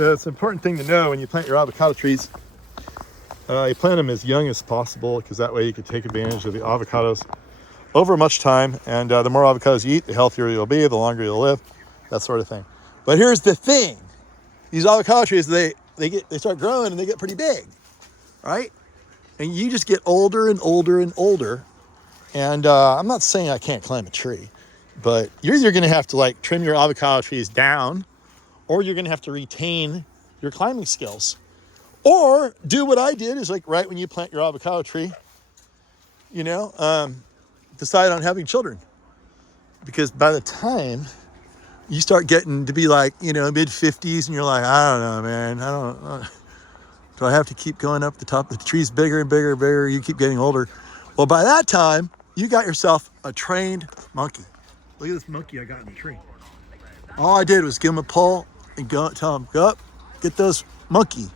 So it's an important thing to know when you plant your avocado trees. You plant them as young as possible because that way you can take advantage of the avocados over much time. And the more avocados you eat, the healthier you'll be, the longer you'll live, that sort of thing. But here's the thing. These avocado trees, they start growing and they get pretty big, right? And you just get older and older and older. And I'm not saying I can't climb a tree, but you're either going to have to like trim your avocado trees down, or you're going to have to retain your climbing skills. Or do what I did, is like right when you plant your avocado tree, decide on having children. Because by the time you start getting to be like, mid 50s, and you're like, I don't know, man, do I have to keep going up the top? The tree's bigger and bigger and bigger. You keep getting older. Well, by that time, you got yourself a trained monkey. Look at this monkey I got in the tree. All I did was give him a pull and tell him, go up, get those monkey.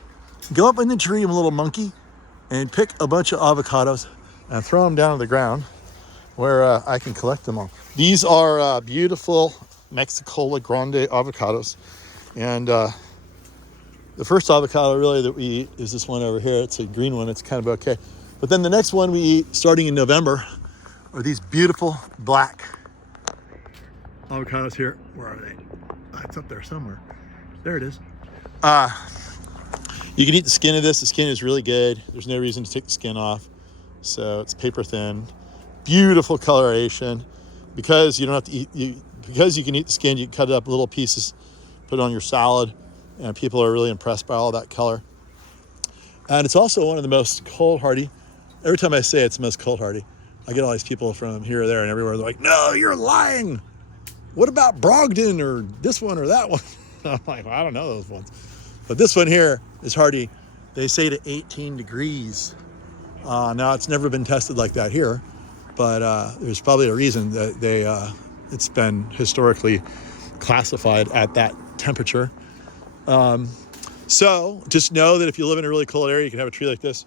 Go up in the tree, little monkey, and pick a bunch of avocados and throw them down to the ground where I can collect them all. These are beautiful Mexicola Grande avocados. And the first avocado really that we eat is this one over here. It's a green one. It's kind of okay. But then the next one we eat starting in November are these beautiful black avocados here. Where are they? It's up there somewhere. There it is. You can eat the skin of this. The skin is really good. There's no reason to take the skin off. So it's paper thin. Beautiful coloration. Because you don't have to eat, because you can eat the skin, you can cut it up little pieces, put it on your salad, and people are really impressed by all that color. And it's also one of the most cold hardy. Every time I say it's the most cold hardy, I get all these people from here or there and everywhere. They're like, no, you're lying. What about Brogdon or this one or that one? I'm like, well, I don't know those ones. But this one here is hardy. They say to 18 degrees. Now, it's never been tested like that here, but there's probably a reason that it's been historically classified at that temperature. So just know that if you live in a really cold area, you can have a tree like this.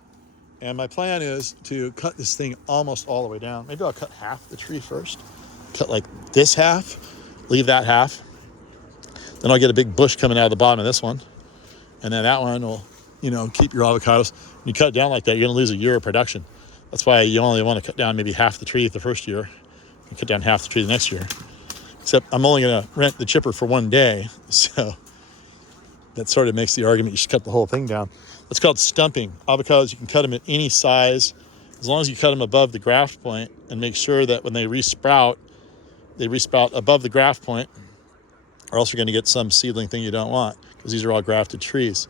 And my plan is to cut this thing almost all the way down. Maybe I'll cut half the tree first. Cut like this half, leave that half. Then I'll get a big bush coming out of the bottom of this one. And then that one will, keep your avocados. When you cut it down like that, you're gonna lose a year of production. That's why you only wanna cut down maybe half the tree the first year. And cut down half the tree the next year. Except I'm only gonna rent the chipper for one day. So that sort of makes the argument you should cut the whole thing down. That's called stumping. Avocados, you can cut them at any size, as long as you cut them above the graft point and make sure that when they resprout above the graft point, or else you're going to get some seedling thing you don't want, because these are all grafted trees.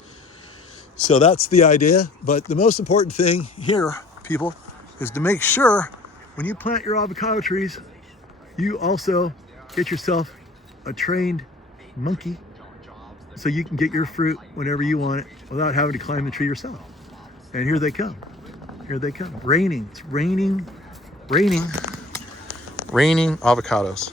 So that's the idea. But the most important thing here, people, is to make sure when you plant your avocado trees, you also get yourself a trained monkey so you can get your fruit whenever you want it without having to climb the tree yourself. And here they come. Here they come. Raining. It's raining avocados.